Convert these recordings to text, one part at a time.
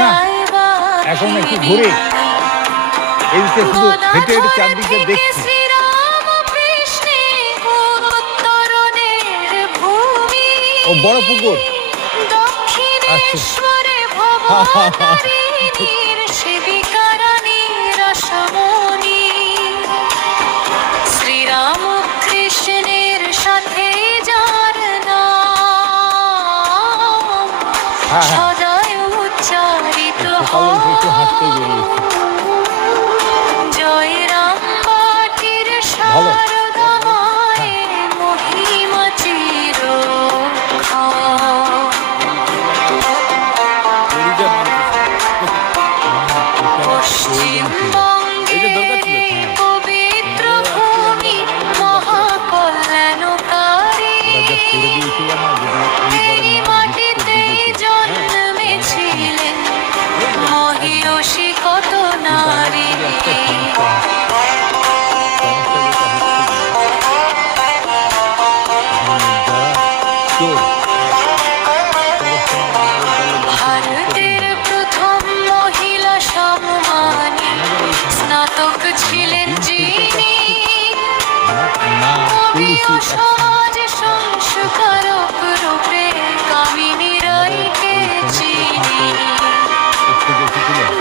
না এখন একটু ঘুরে এইদিকে শুধু হেঁটে হেঁটে চারদিকে দেখছি। ও বড় পুকুর, আচ্ছা শ্রীরাম কৃষ্ণের সাথে যার নাম সদায় উচ্চারিত হাঁটতে বেরিয়েছি। জয় রাম বাটির শারদা মায়ের মহিমা চিরক্ষণ। পশ্চিমবঙ্গের পবিত্র ভূমি মহাকল্যাণকারী এই মাটিতেই জন্মেছিলেন মহিয়সী কত নারী। ভারতের প্রথম মহিলা সম্মানী স্নাতক ছিলেন যিনি, কবি ও সমাজ সংস্কারক রূপে কামিনী রায়কে চিনি।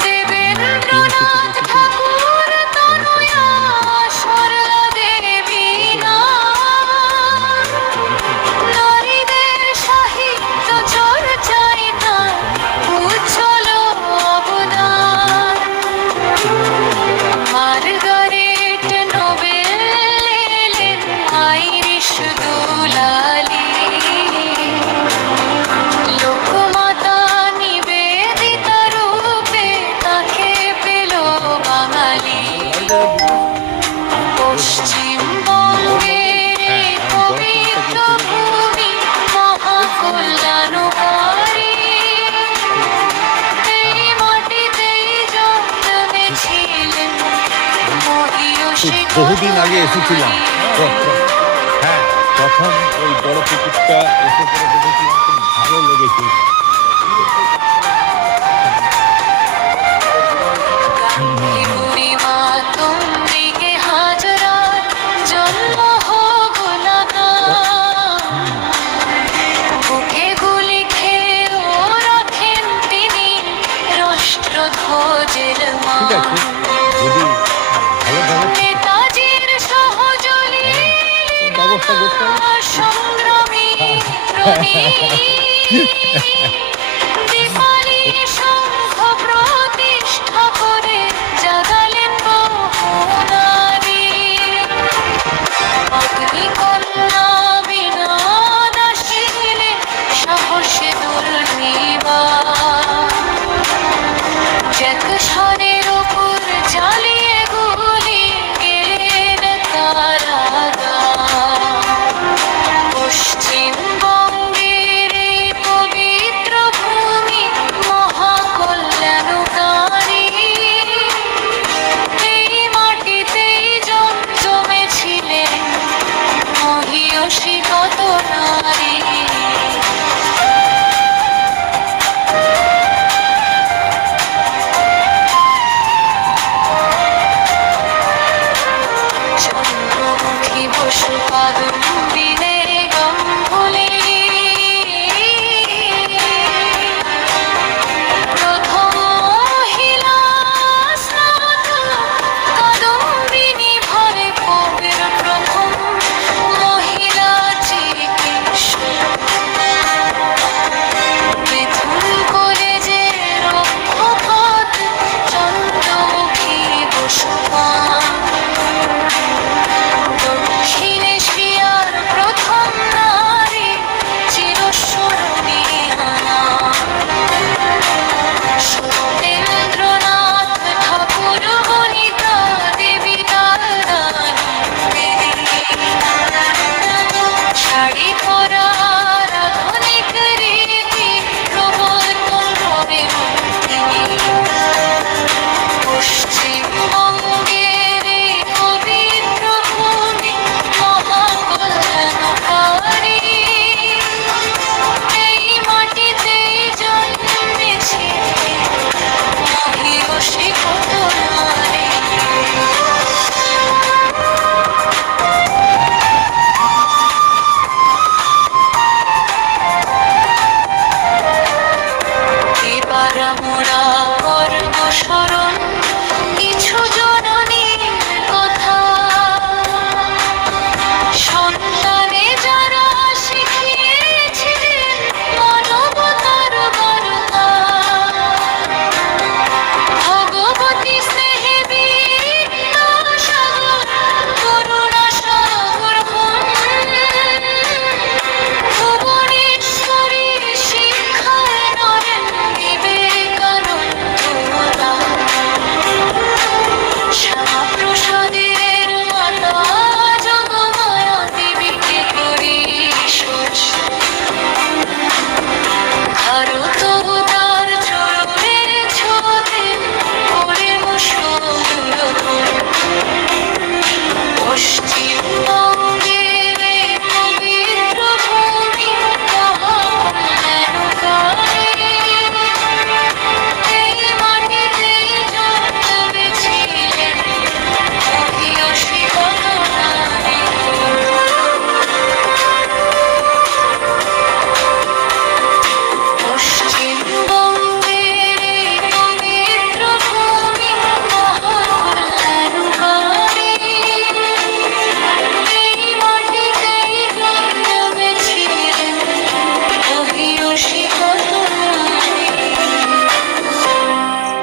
দেবেন্দ্রনাথ ঠাকুর তনয়া সরলা দেবী নারীদের সাহিত্য চর্চায় তার উজ্জ্বল অবদান। মার্গারেট নোবেল এলেন আইরিশ দুলালী, লোকমাতা নিবেদিতা রূপে তাকে পেল বাঙালি। পশ্চিমবঙ্গের এই পবিত্র ভূমি মহাকল্যাণকারী এই মাটিতেই জন্মেছিলেন মহিয়সী বহুদিন আগে এসেছিলাম, হ্যাঁ তখন ওই বড় পুকুরটা এসে পরে দেখেছিলাম, খুব ভালো লেগেছে। বুড়িমা তুমদিকে হাজরার জন্ম হোক লাগাম। বুকে গুলি খেয়েও রাখেন তিনি রাষ্ট্রধ্বজের মান। ঠিক আছে, যদি ভালোভাবে নেতাজির সহযোগী ব্যবস্থা করতে হবে। সংগ্রামী রণী দীপালি